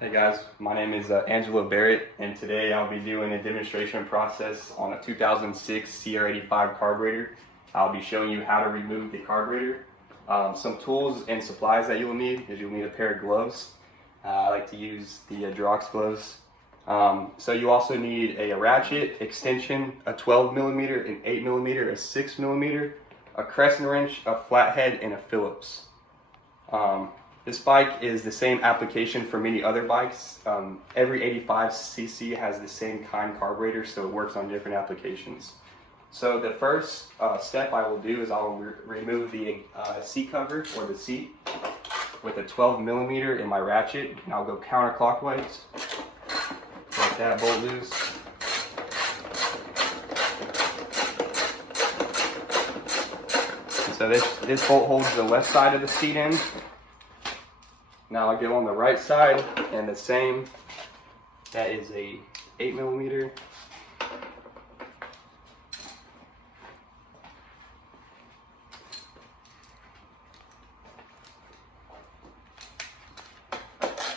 Hey guys, my name is Angelo Barrett, and today I'll be doing a demonstration process on a 2006 Cr85 carburetor. I'll be showing you how to remove the carburetor. Some tools and supplies that you'll need is you'll need a pair of gloves. I like to use the Drox gloves. So you also need a ratchet, extension, a 12mm, an 8mm, a 6mm, a crescent wrench, a flathead, and a Phillips. This bike is the same application for many other bikes. Every 85cc has the same kind carburetor, so it works on different applications. So the first step I will do is I'll remove the seat cover or the seat with a 12mm in my ratchet, and I'll go counterclockwise. Let that bolt loose. And so this bolt holds the left side of the seat in. Now I'll go on the right side, and the same. That is a 8mm.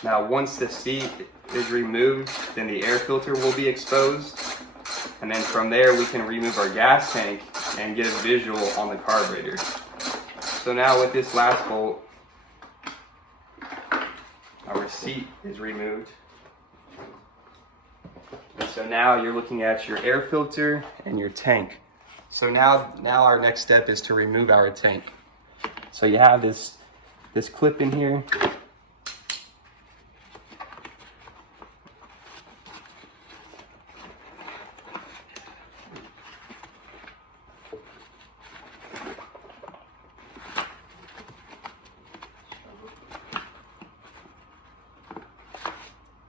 Now once the seat is removed, then the air filter will be exposed. And then from there we can remove our gas tank and get a visual on the carburetor. So now with this last bolt, our seat is removed. And so now you're looking at your air filter and your tank. So now our next step is to remove our tank. So you have this clip in here.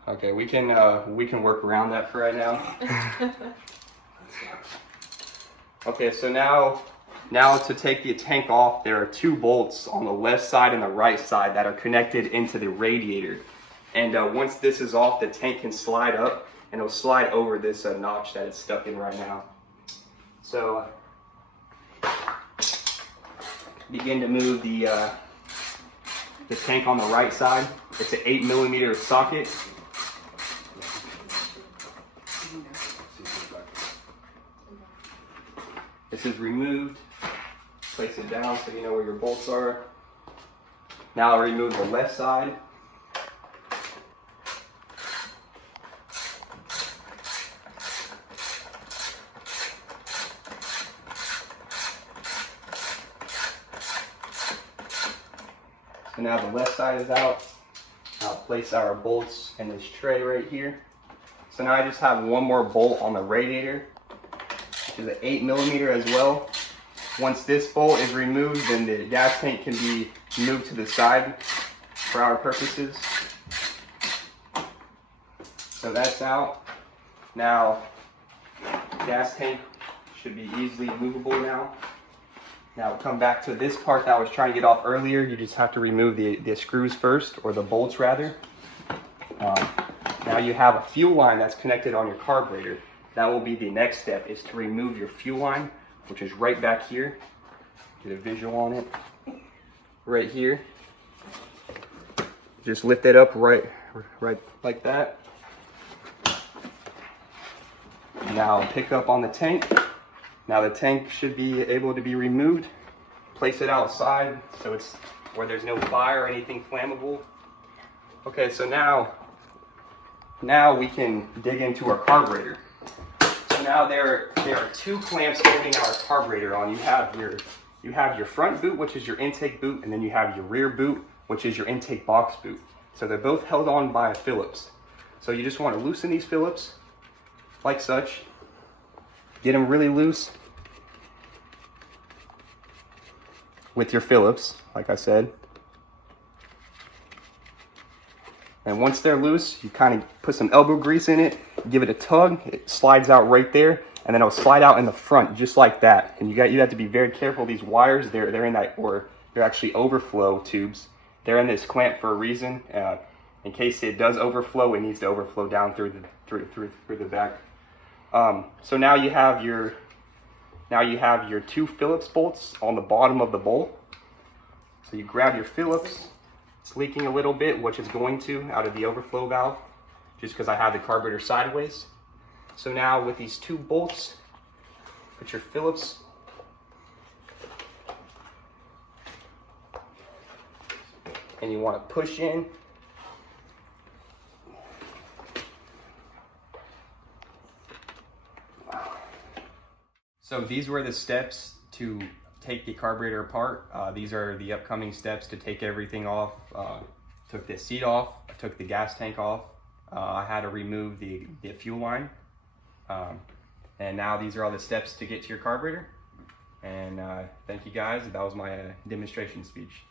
Okay, we can work around that for right now. Okay, so now to take the tank off, there are two bolts on the left side and the right side that are connected into the radiator. And once this is off, the tank can slide up and it'll slide over this notch that it's stuck in right now. So begin to move the tank on the right side. It's an 8mm socket. This is removed. Place it down so you know where your bolts are. Now I'll remove the left side. So now the left side is out. I'll place our bolts in this tray right here. So now I just have one more bolt on the radiator, which is an 8mm as well. Once this bolt is removed, then the gas tank can be moved to the side for our purposes. So that's out. Now, gas tank should be easily movable now. Now come back to this part that I was trying to get off earlier. You just have to remove the screws first, or the bolts rather. Now you have a fuel line that's connected on your carburetor. That will be the next step, is to remove your fuel line, which is right back here. Get a visual on it. Right here. Just lift it up right like that. Now pick up on the tank. Now the tank should be able to be removed. Place it outside so it's where there's no fire or anything flammable. Okay, so now we can dig into our carburetor. So now there are two clamps holding our carburetor on. You have your front boot, which is your intake boot, and then you have your rear boot, which is your intake box boot. So they're both held on by a Phillips. So you just want to loosen these Phillips like such. Get them really loose with your Phillips, like I said. And once they're loose, you kind of put some elbow grease in it, give it a tug, it slides out right there, and then it'll slide out in the front just like that. And you have to be very careful. These wires, they're in that, or they're actually overflow tubes. They're in this clamp for a reason. In case it does overflow, it needs to overflow down through the back. So now you have your two Phillips bolts on the bottom of the bolt. So you grab your Phillips, It's leaking a little bit, which is going to out of the overflow valve, just because I have the carburetor sideways. So now with these 2 bolts, put your Phillips and you want to push in. So these were the steps to take the carburetor apart. These are the upcoming steps to take everything off. Took the seat off, I took the gas tank off. I had to remove the fuel line. And now these are all the steps to get to your carburetor. And thank you guys, that was my demonstration speech.